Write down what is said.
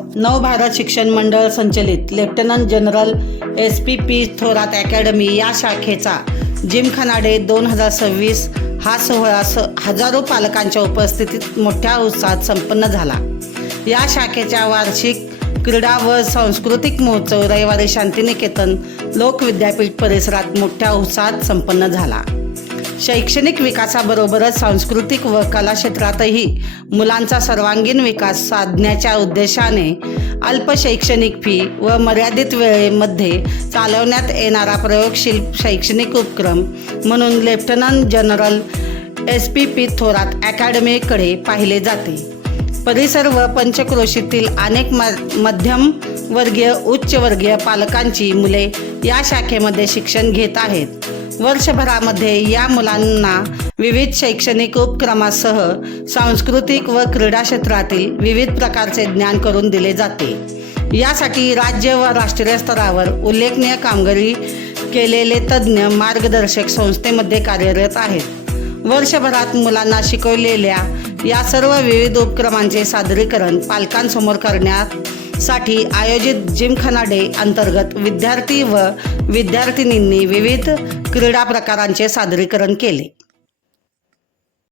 नवभारत शिक्षण मंडळ संचलित lieutenant general SP Thorat academy या शाखेचा जिमखाना डे 2026 हा सोहळा हजारो पालकांच्या उपस्थितीत मोठ्या उत्साहात संपन्न झाला। या शाखेच्या वार्षिक क्रीडा व सांस्कृतिक महोत्सव रविवारी शांतिनिकेतन लोक विद्यापीठ परिसरात मोठ्या उत्साहात संपन्न झाला। शैक्षणिक विकासाबरोबरच सांस्कृतिक व कला क्षेत्रातही मुलांचा सर्वांगीण विकास साधण्याच्या उद्देशाने अल्प शैक्षणिक फी व मर्यादित वेळेमध्ये चालवण्यात येणारा प्रयोगशील शैक्षणिक उपक्रम म्हणून लेफ्टनंट जनरल SP थोरात अकॅडमीकडे पाहिले जाते। परिसर व पंचक्रोशीतील अनेक मध्यमवर्गीय उच्चवर्गीय पालकांची मुले या शाखेमध्ये शिक्षण घेत आहेत। वर्षभरामध्ये या मुलांना विविध शैक्षणिक उपक्रमासह सांस्कृतिक व क्रीडा क्षेत्रातील विविध प्रकारचे ज्ञान करून दिले जाते। यासाठी राज्य व राष्ट्रीय स्तरावर उल्लेखनीय कामगिरी केलेले तज्ज्ञ मार्गदर्शक संस्थेमध्ये कार्यरत आहेत। वर्षभरात मुलांना शिकवलेल्या या सर्व विविध उपक्रमांचे सादरीकरण पालकांसमोर करण्यासाठी आयोजित जिमखाना डे अंतर्गत विद्यार्थी व विद्यार्थिनींनी विविध क्रीडा प्रकारांचे सादरीकरण केले।